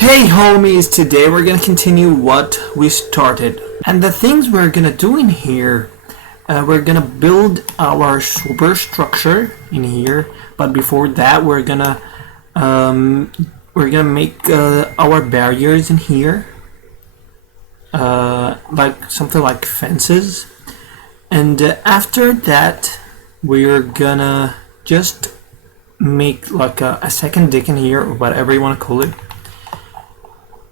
Hey homies, today we're gonna continue what we started. And the things we're gonna do in here, we're gonna build our superstructure in here. But before that, we're gonna make our barriers in here, like something like fences. And after that, we're gonna just make like a second deck in here, or whatever you want to call it.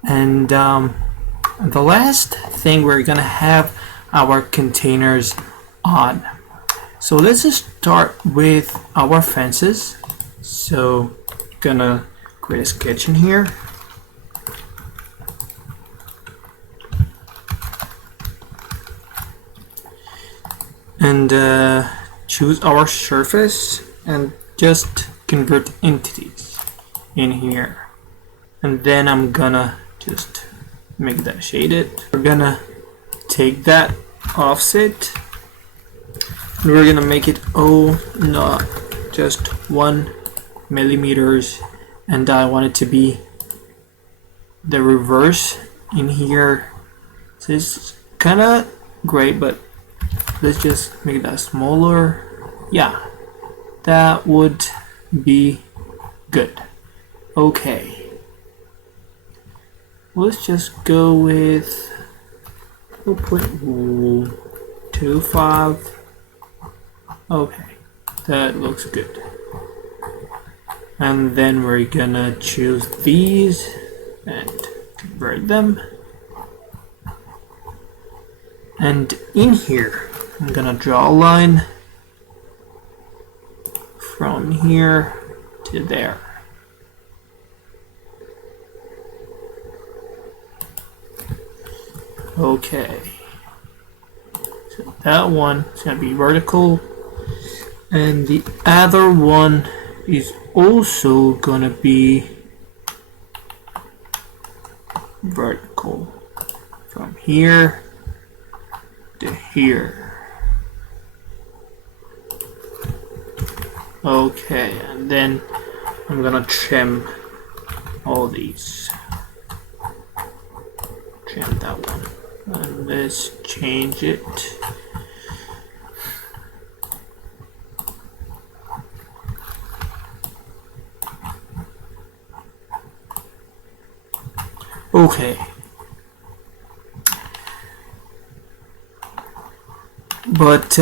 And the last thing, we're gonna have our containers on. So let's just start with our fences. So gonna create a sketch in here. And choose our surface and just convert entities in here. And then I'm gonna just make that shaded. We're gonna take that offset and we're gonna make it not just 1 millimeters, and I want it to be the reverse in here. So it's kinda great, but let's just make that smaller. Yeah, that would be good. Okay, let's just go with 0.25. Okay, that looks good. And then we're gonna choose these and convert them. And in here, I'm gonna draw a line from here to there. Okay, so that one is gonna be vertical, and the other one is also gonna be vertical from here to here. Okay, and then I'm gonna trim all these. Trim that one. And let's change it. Okay. But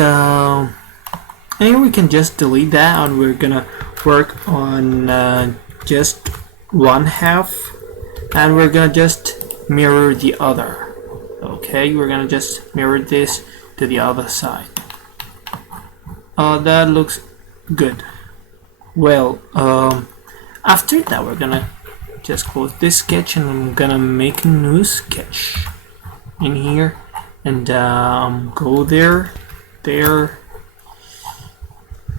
anyway, we can just delete that, and we're gonna work on just one half, and we're gonna just mirror the other. Okay, we're gonna just mirror this to the other side. That looks good. Well, after that, we're gonna just close this sketch, and I'm gonna make a new sketch in here, and go there,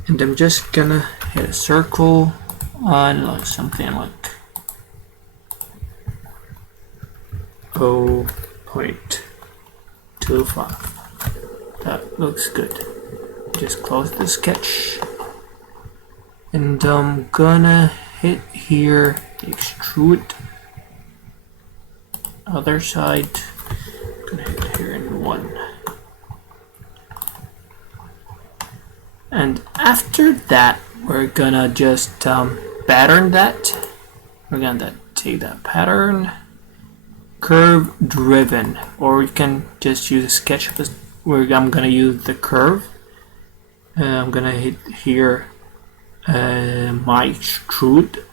and I'm just gonna hit a circle on like something like 0.25. That looks good. Just close the sketch, and I'm gonna hit here, extrude. Other side, gonna hit here in 1. And after that, we're gonna just pattern that. We're gonna take that pattern, curve driven, or you can just use a sketch where I'm gonna use the curve. I'm gonna hit here my extrude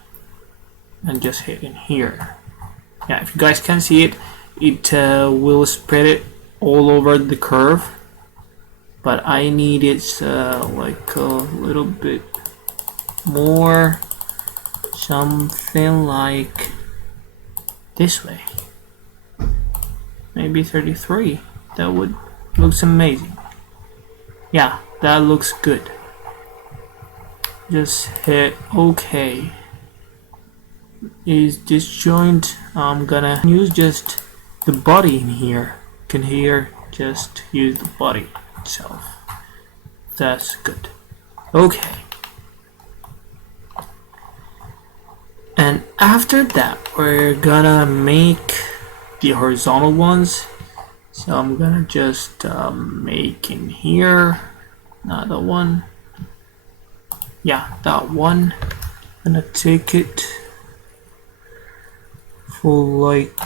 and just hit in here. Yeah, if you guys can see it, it will spread it all over the curve, but I need it like a little bit more, something like this way, maybe 33. That would looks amazing. Yeah, that looks good. Just hit OK. Is this joint? I'm gonna use just the body in here. You can here just use the body itself. That's good. Okay. And after that, we're gonna make the horizontal ones. So I'm gonna just make in here another one. Yeah, that one. I'm gonna take it for like,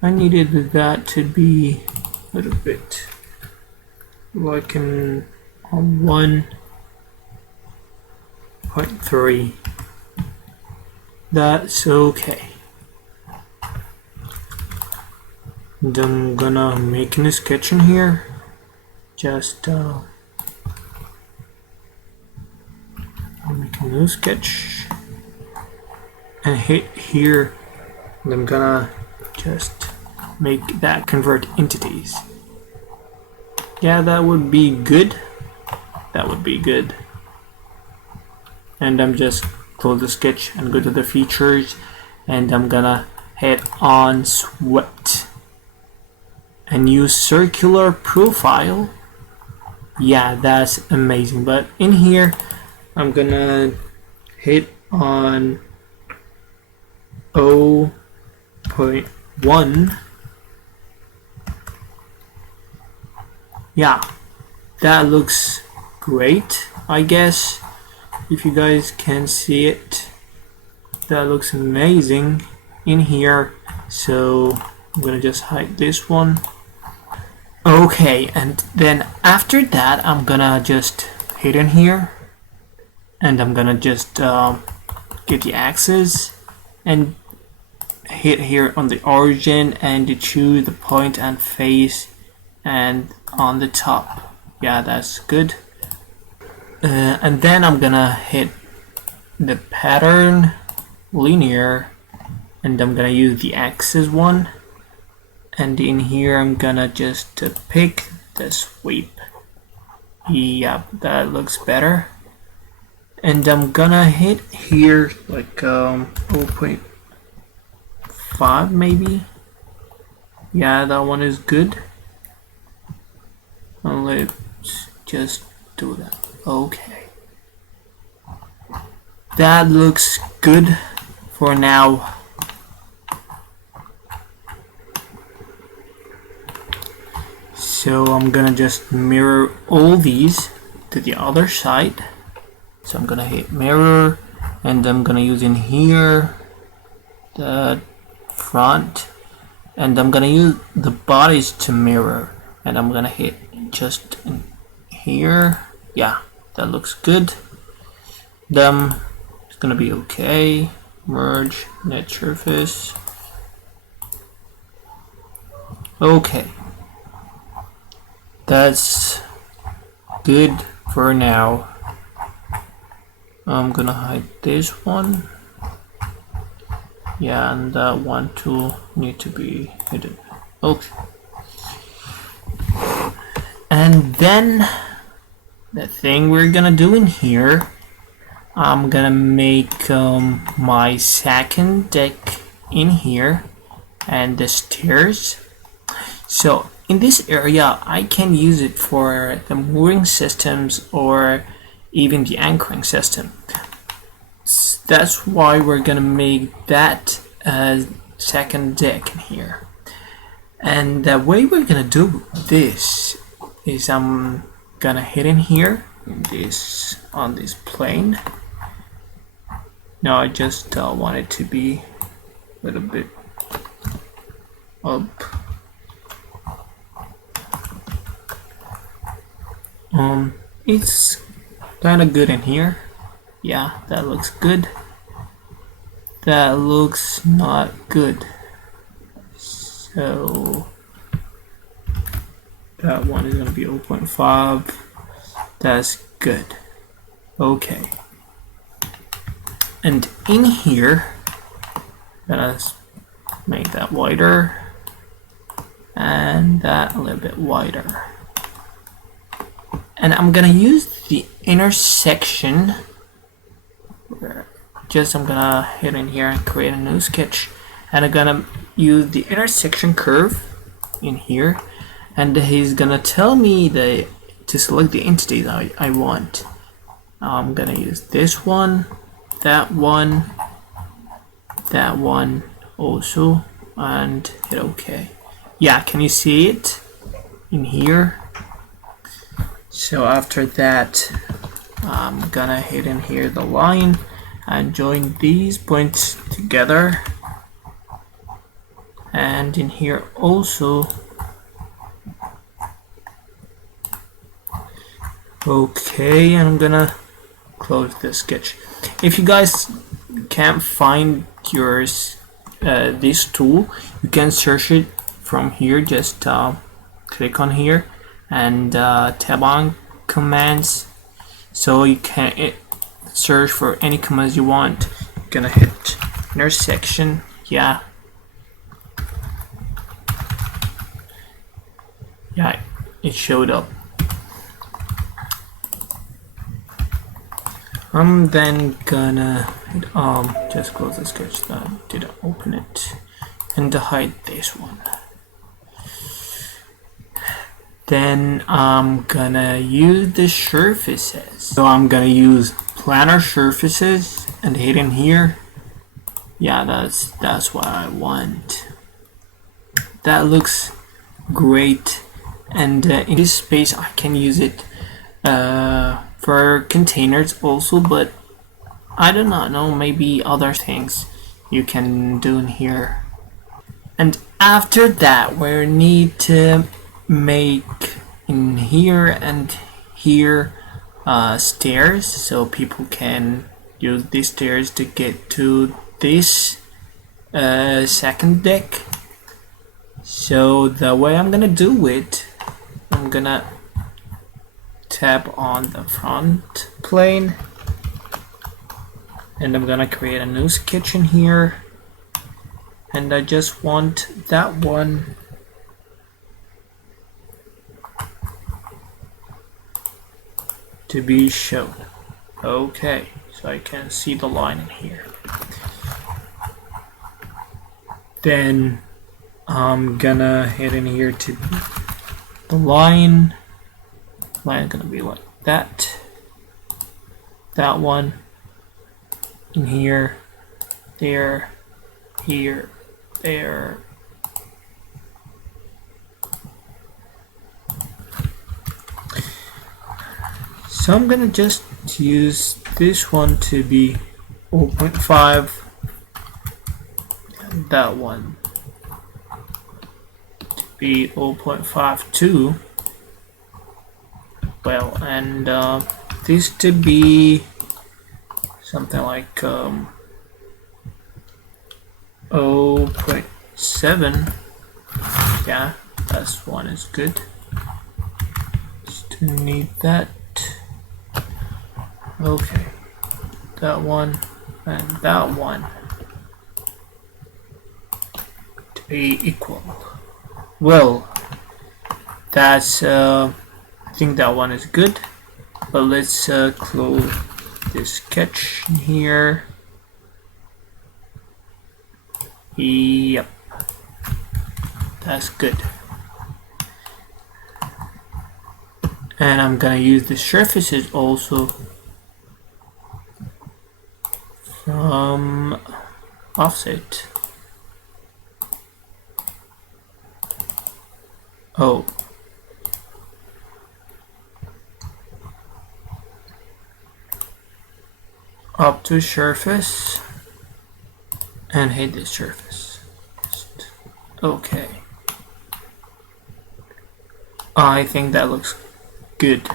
I needed that to be a little bit like on 1.3. That's okay. And I'm gonna make a sketch in here. Just I'll make a new sketch and hit here, and I'm gonna just make that convert entities. Yeah, that would be good. That would be good. And I'm just close the sketch and go to the features, and I'm gonna hit on swept and use circular profile. Yeah, that's amazing. But in here I'm gonna hit on 0.1. Yeah, that looks great, I guess. If you guys can see it, that looks amazing in here. So I'm gonna just hide this one. Okay, and then after that I'm gonna just hit in here, and I'm gonna just get the axis and hit here on the origin and choose the point and face and on the top. Yeah, that's good. And then I'm gonna hit the pattern linear, and I'm gonna use the axis one, and in here I'm gonna just pick the sweep. Yeah, that looks better. And I'm gonna hit here like 0.5 maybe. Yeah, that one is good. And let's just do that. Okay, that looks good for now. So I'm gonna just mirror all these to the other side. So I'm gonna hit mirror, and I'm gonna use in here the front, and I'm gonna use the bodies to mirror, and I'm gonna hit just in here. Yeah, that looks good. It's gonna be okay. Merge net surface. Okay, that's good for now. I'm gonna hide this one. Yeah, and that one too need to be hidden. Okay. And then the thing we're gonna do in here, I'm gonna make my second deck in here and the stairs. So in this area I can use it for the mooring systems or even the anchoring system. That's why we're gonna make that second deck in here. And the way we're gonna do this is I'm gonna hit in here in this on this plane. Now I just want it to be a little bit up. It's kind of good in here. Yeah, that looks good. That looks not good. So that one is going to be 0.5. That's good. Okay. And in here, let's make that wider and that a little bit wider. And I'm gonna use the intersection. I'm gonna hit in here and create a new sketch, and I'm gonna use the intersection curve in here, and he's gonna tell me to select the entities I want. I'm gonna use this one, that one also, and hit OK. Yeah, can you see it in here? So after that, I'm gonna hit in here the line and join these points together, and in here also. Okay, I'm gonna close the sketch. If you guys can't find yours, this tool, you can search it from here. Just click on here and tab on commands, so you can search for any commands you want. You're gonna hit intersection. Yeah, it showed up. I'm then gonna hit, just close the sketch that didn't open it, and hide this one. Then I'm gonna use the surfaces. So I'm gonna use planar surfaces and hit in here. Yeah, that's what I want. That looks great, and in this space I can use it for containers also, but I do not know, maybe other things you can do in here. And after that, we need to make in here and here stairs, so people can use these stairs to get to this second deck. So the way I'm gonna do it, I'm gonna tap on the front plane, and I'm gonna create a new sketch in here, and I just want that one to be shown. Okay, so I can see the line in here. Then I'm gonna hit in here to the line gonna be like that. That one in here, there, here, there. So I'm gonna just use this one to be 0.5, and that one to be 0.52. Well, and this to be something like 0.7. Yeah, that's one is good. Just need that. Okay, that one and that one to be equal. Well, that's I think that one is good, but let's close this sketch in here. Yep, that's good. And I'm gonna use the surfaces also from offset. Oh, up to surface and hit the surface. Okay, I think that looks good,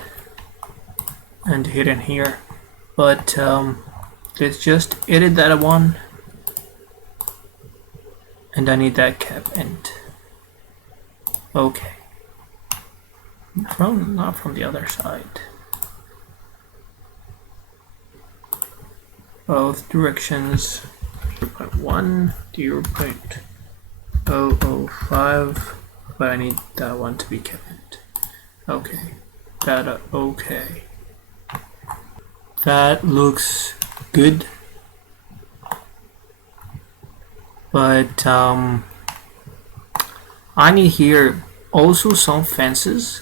and hit in here, but let's just edit that one, and I need that cap end. Okay, not from the other side. Both directions, 0.1, 0.005, but I need that one to be kept. Okay, that okay. That looks good, but I need here also some fences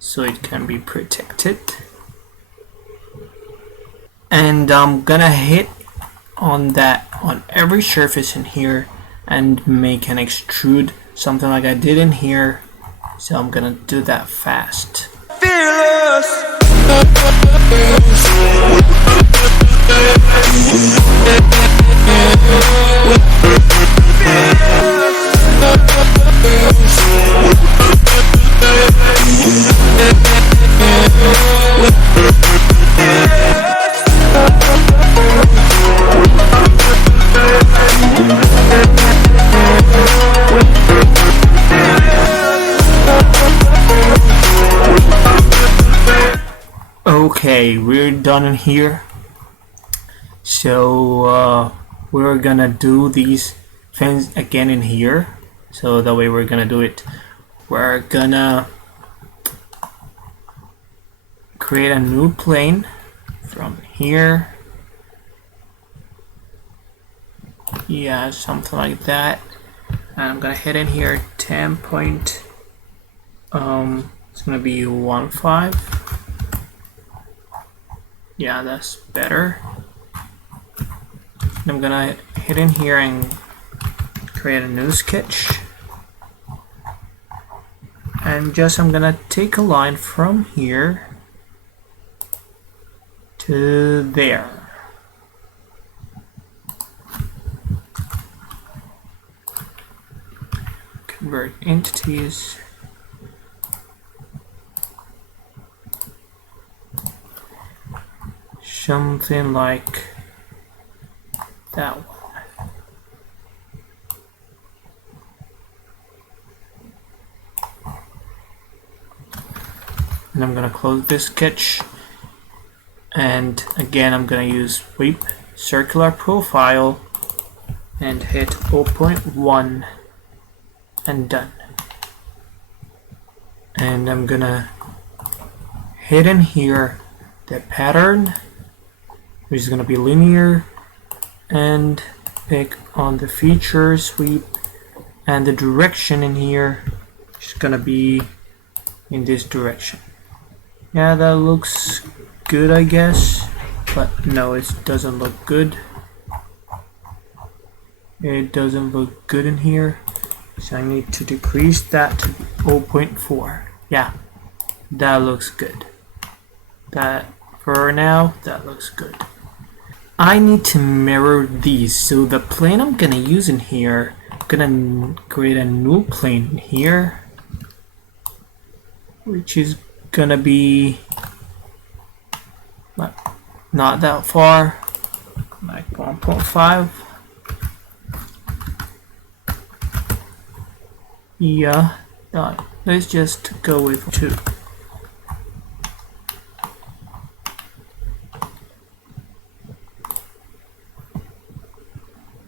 so it can be protected. and I'm gonna hit on that on every surface in here and make an extrude, something like I did in here. So I'm gonna do that fast. Fearless. Okay, we're done in here. So we're gonna do these things again in here. So the way we're gonna do it, we're gonna create a new plane from here. Yeah, something like that. And I'm gonna hit in here 10 point. It's gonna be 1.5. Yeah, that's better. I'm gonna hit in here and create a new sketch. And just I'm gonna take a line from here to there. Convert entities. Something like that one. And I'm gonna close this sketch, and again I'm gonna use sweep circular profile and hit 0.1 and done. And I'm gonna hit in here the pattern, which is gonna be linear, and pick on the feature sweep, and the direction in here is gonna be in this direction. Yeah, that looks good, I guess, but no, it doesn't look good. It doesn't look good in here, so I need to decrease that to 0.4. Yeah, that looks good. That for now, that looks good. I need to mirror these, so the plane I'm gonna use in here, I'm gonna create a new plane here, which is gonna be not that far, like 1.5. Yeah, no, let's just go with 2.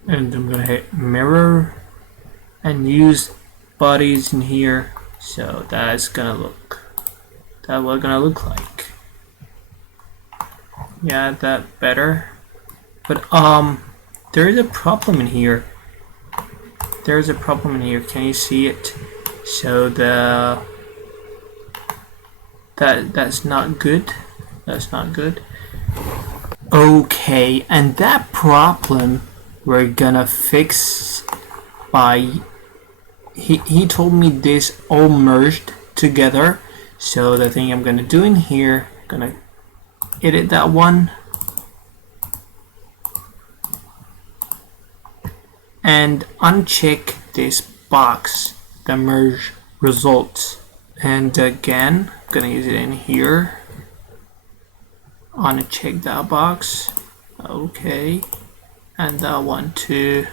And I'm gonna hit mirror and use bodies in here, so that's gonna look, that what gonna look like. Yeah, that better. But there is a problem in here. There's a problem in here. Can you see it? So that's not good. That's not good. Okay, and that problem we're gonna fix by he told me this all merged together. So the thing I'm gonna do in here, gonna edit that one and uncheck this box, the merge results, and again I'm gonna use it in here, uncheck that box. Okay, and that one too,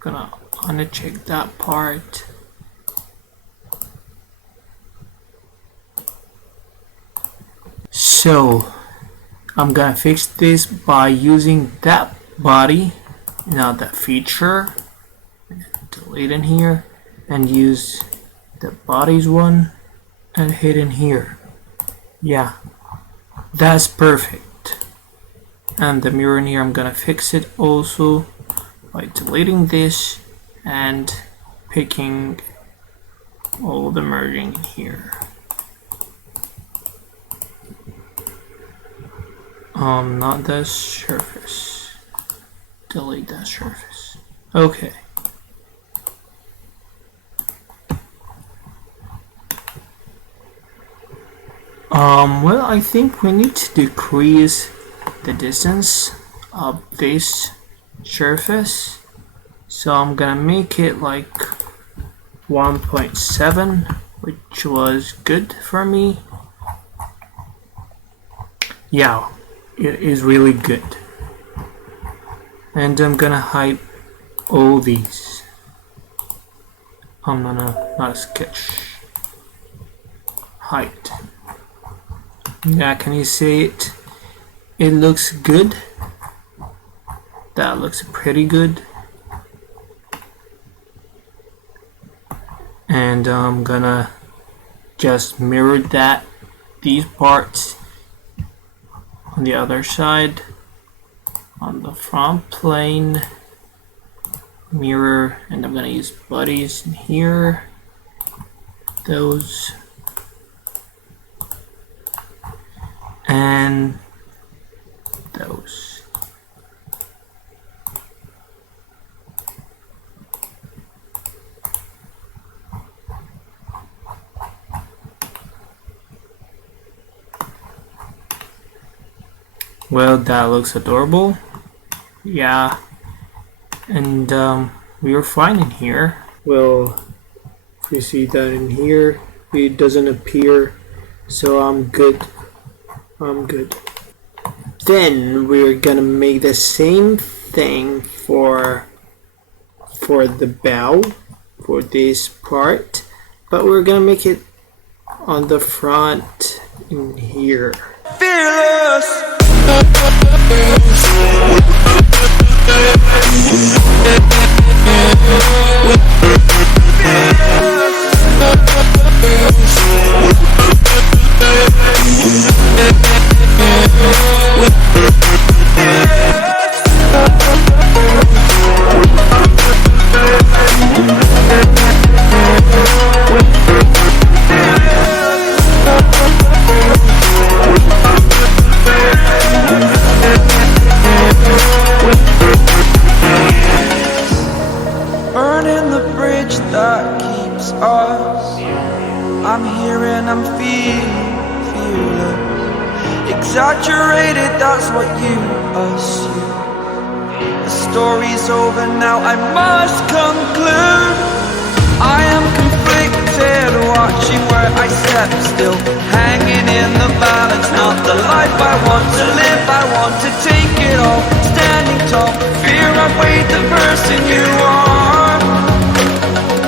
gonna uncheck that part. So I'm gonna fix this by using that body, now that feature, delete in here and use the bodies one and hit in here. Yeah, that's perfect. And the mirror in here, I'm gonna fix it also by deleting this and picking all the merging in here. Not the surface. Delete that surface. Okay. Well, I think we need to decrease the distance of this surface. So I'm gonna make it like 1.7, which was good for me. Yeah, it is really good. And I'm gonna hide all these. I'm gonna not sketch. Hide. Yeah, can you see it? It looks good. That looks pretty good. And I'm gonna just mirror that, these parts on the other side, on the front plane, mirror, and I'm gonna use bodies in here, those, and those. Well, that looks adorable. Yeah, and we are fine in here. Well, if you see that in here, it doesn't appear, so I'm good. I'm good. Then we're gonna make the same thing for the bow, for this part, but we're gonna make it on the front in here. Fearless. Burning the bridge that keeps us. I'm here and I'm feeling exaggerated, that's what you assume. The story's over now, I must conclude. I am conflicted, watching where I step still, hanging in the balance, not the life I want to live. I want to take it all, standing tall, fear I've weighed the person you are.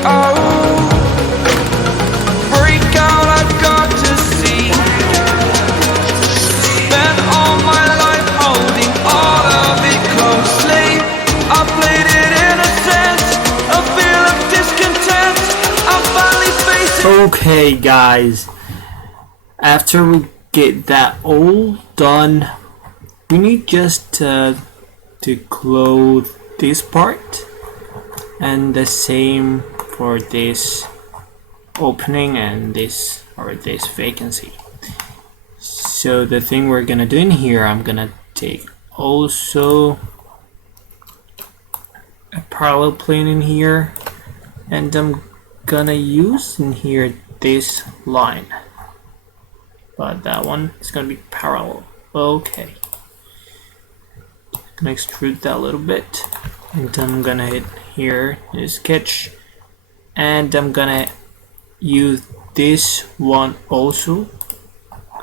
Oh, break out, I've got to see. Spent all my life holding all of it closely. I played it in a sense, a feel of discontent. I'm finally facing. Okay, guys. After we get that all done, we need just to close this part, and the same for this opening and this vacancy. So the thing we're gonna do in here, I'm gonna take also a parallel plane in here, and I'm gonna use in here this line, but that one is gonna be parallel. Okay, gonna extrude that a little bit, and I'm gonna hit here in sketch, and I'm gonna use this one also.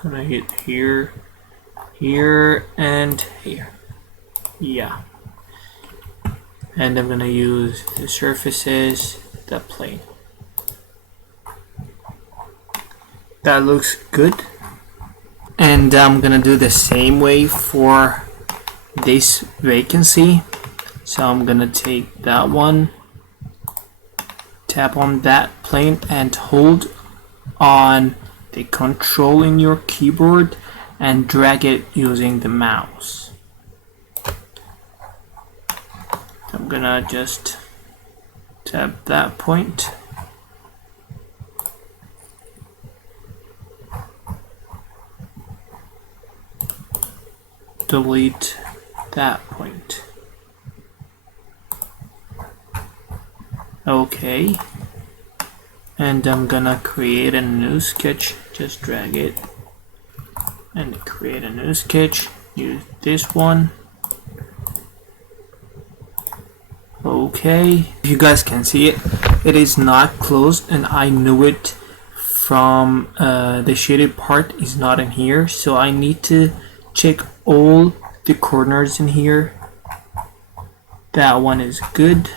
Gonna hit here, here, and here. Yeah, and I'm gonna use the surfaces, the plane. That looks good. And I'm gonna do the same way for this vacancy. So I'm gonna take that one, tap on that plane, and hold on the control in your keyboard and drag it using the mouse. I'm gonna just tap that point. delete that point. Okay. And I'm gonna create a new sketch. Just drag it and create a new sketch. Use this one. Okay, if you guys can see it, it is not closed, and I knew it from the shaded part is not in here, so I need to check all the corners in here. That one is good,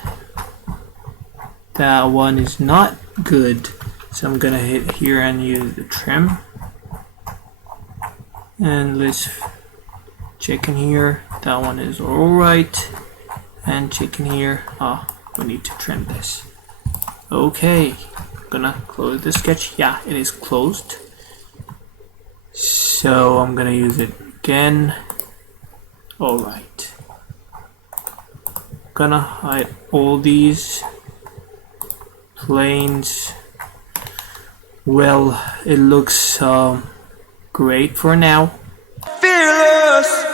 that one is not good, so I'm gonna hit here and use the trim, and let's check in here. That one is alright, and check in here. We need to trim this. Okay, I'm gonna close the sketch. Yeah, it is closed, so I'm gonna use it again. Alright, gonna hide all these planes. Well, it looks great for now. Fearless.